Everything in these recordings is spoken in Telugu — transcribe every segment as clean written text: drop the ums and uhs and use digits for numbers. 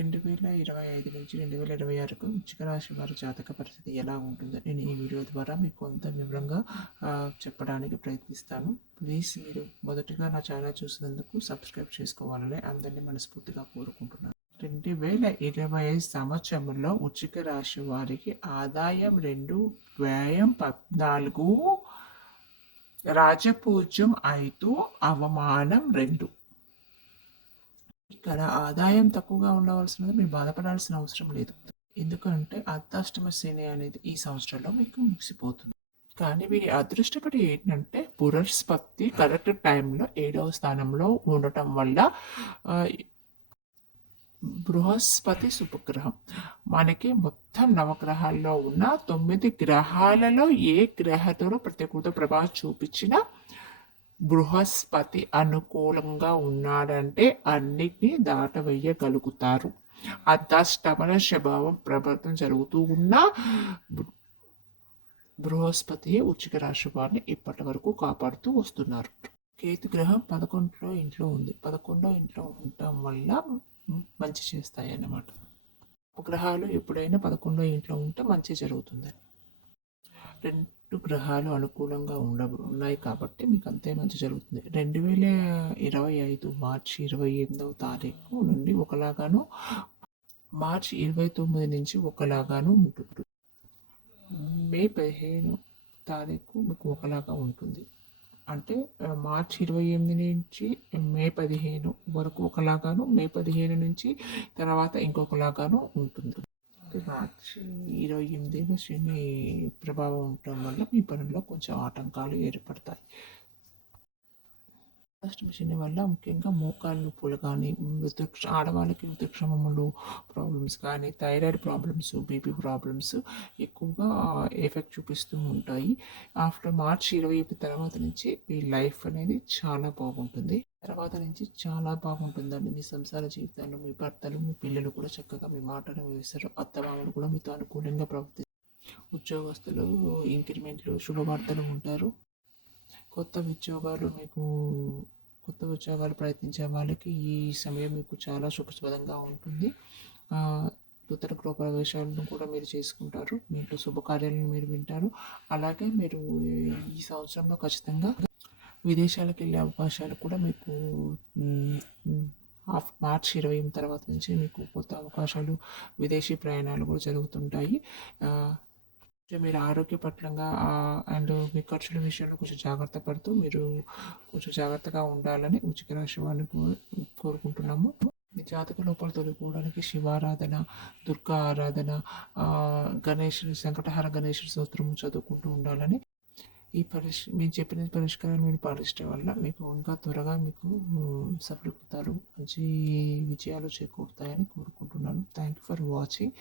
2025 నుంచి 2026కు వృశ్చిక రాశి వారి జాతక పరిస్థితి ఎలా ఉంటుందో నేను ఈ వీడియో ద్వారా మీకు కొంత వివరంగా చెప్పడానికి ప్రయత్నిస్తాను. ప్లీజ్ మీరు మొదటిగా నా ఛానల్ చూసినందుకు సబ్స్క్రైబ్ చేసుకోవాలని అందరినీ మనస్ఫూర్తిగా కోరుకుంటున్నాను. 2025 సంవత్సరంలో వృశ్చిక రాశి వారికి ఆదాయం 2, వ్యయం 14, రాజపూజ్యం 5, అవమానం 2. ఇక్కడ ఆదాయం తక్కువగా ఉండవలసినది మీరు బాధపడాల్సిన అవసరం లేదు. ఎందుకంటే అర్ధాష్టమ శని అనేది ఈ సంవత్సరంలో మీకు ముగిసిపోతుంది. కానీ వీరి అదృష్టపడి ఏంటంటే బృహస్పతి కరెక్ట్ టైంలో 7వ స్థానంలో ఉండటం వల్ల బృహస్పతి శుభగ్రహం మనకి మొత్తం నవగ్రహాల్లో ఉన్న 9 గ్రహాలలో ఏ గ్రహతో ప్రతికూల ప్రభావం చూపించినా బృహస్పతి అనుకూలంగా ఉన్నాడంటే అన్నిటినీ దాటవేయగలుగుతారు. అర్ధాష్టమన స్వభావం ప్రభావం జరుగుతూ ఉన్న బృహస్పతి వృశ్చిక రాశి వారిని ఇప్పటి వరకు కాపాడుతూ వస్తున్నారు. కేతు గ్రహం 11వ ఇంట్లో ఉంది. 11వ ఇంట్లో ఉండటం వల్ల మంచి చేస్తాయి అన్నమాట. గ్రహాలు ఎప్పుడైనా 11వ ఇంట్లో ఉంటే మంచి జరుగుతుందని. 2 గ్రహాలు అనుకూలంగా ఉన్నాయి కాబట్టి మీకు అంతే మంచి జరుగుతుంది. 2025 మార్చి 28వ తారీఖు నుండి ఒకలాగాను, మార్చి 29 నుంచి ఒకలాగాను ఉంటుంది. మే 15 తారీఖు మీకు ఒకలాగా ఉంటుంది. అంటే మార్చి 28 నుంచి మే 15 వరకు ఒకలాగాను, మే 15 నుంచి తర్వాత ఇంకొకలాగాను ఉంటుంది. మార్చి 28 శని ప్రభావం ఉండటం వల్ల మీ పనుల్లో కొంచెం ఆటంకాలు ఏర్పడతాయి. అష్టమ శని వల్ల ముఖ్యంగా మోకాళ్ళ నొప్పులు కానీ, ఆడవాళ్ళకి వృద్ధాప్యములు ప్రాబ్లమ్స్ కానీ, థైరాయిడ్ ప్రాబ్లమ్స్, బీపీ ప్రాబ్లమ్స్ ఎక్కువగా ఎఫెక్ట్ చూపిస్తూ ఉంటాయి. ఆఫ్టర్ మార్చి 20 తర్వాత నుంచి మీ లైఫ్ అనేది చాలా బాగుంటుంది. తర్వాత నుంచి చాలా బాగుంటుందండి. మీ సంసార జీవితంలో మీ భర్తలు, మీ పిల్లలు కూడా చక్కగా మీ మాటను వేస్తారు. అత్తమామలు కూడా మీతో అనుకూలంగా ప్రవర్తిస్తారు. ఉద్యోగస్తులు ఇంక్రిమెంట్లు, శుభవార్తలు ఉంటారు. కొత్త ఉద్యోగాలు ప్రయత్నించే వాళ్ళకి ఈ సమయం మీకు చాలా శుభప్రదంగా ఉంటుంది. నూతన గృహప్రవేశాలను కూడా మీరు చేసుకుంటారు. మీ ఇంట్లో శుభకార్యాలను మీరు వింటారు. అలాగే మీరు ఈ సంవత్సరంలో ఖచ్చితంగా విదేశాలకు వెళ్ళే అవకాశాలు కూడా మీకు మార్చి 20 తర్వాత నుంచి మీకు కొత్త అవకాశాలు, విదేశీ ప్రయాణాలు కూడా జరుగుతుంటాయి. మీరు ఆరోగ్య పట్లంగా అండ్ మీ ఖర్చుల విషయంలో కొంచెం జాగ్రత్త పడుతూ మీరు కొంచెం జాగ్రత్తగా ఉండాలని వృశ్చిక రాశి వారిని కోరుకుంటున్నాము. మీ జాతక లోపాలు తొలగిపోవడానికి శివారాధన, దుర్గా ఆరాధన, సంకటహార గణేశుడి స్తోత్రం చదువుకుంటూ ఉండాలని, మేము చెప్పిన పరిష్కారాలు మీరు పాటించడం వల్ల మీకు ఇంకా త్వరగా మీకు సఫలీకృతాలు, మంచి విజయాలు చేకూరుతాయని కోరుకుంటున్నాను. Thank you for watching.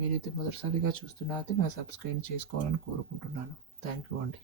మీరైతే మొదటిసారిగా చూస్తున్నది నా సబ్స్క్రైబ్ చేసుకోవాలని కోరుకుంటున్నాను. థ్యాంక్ యూ అండి.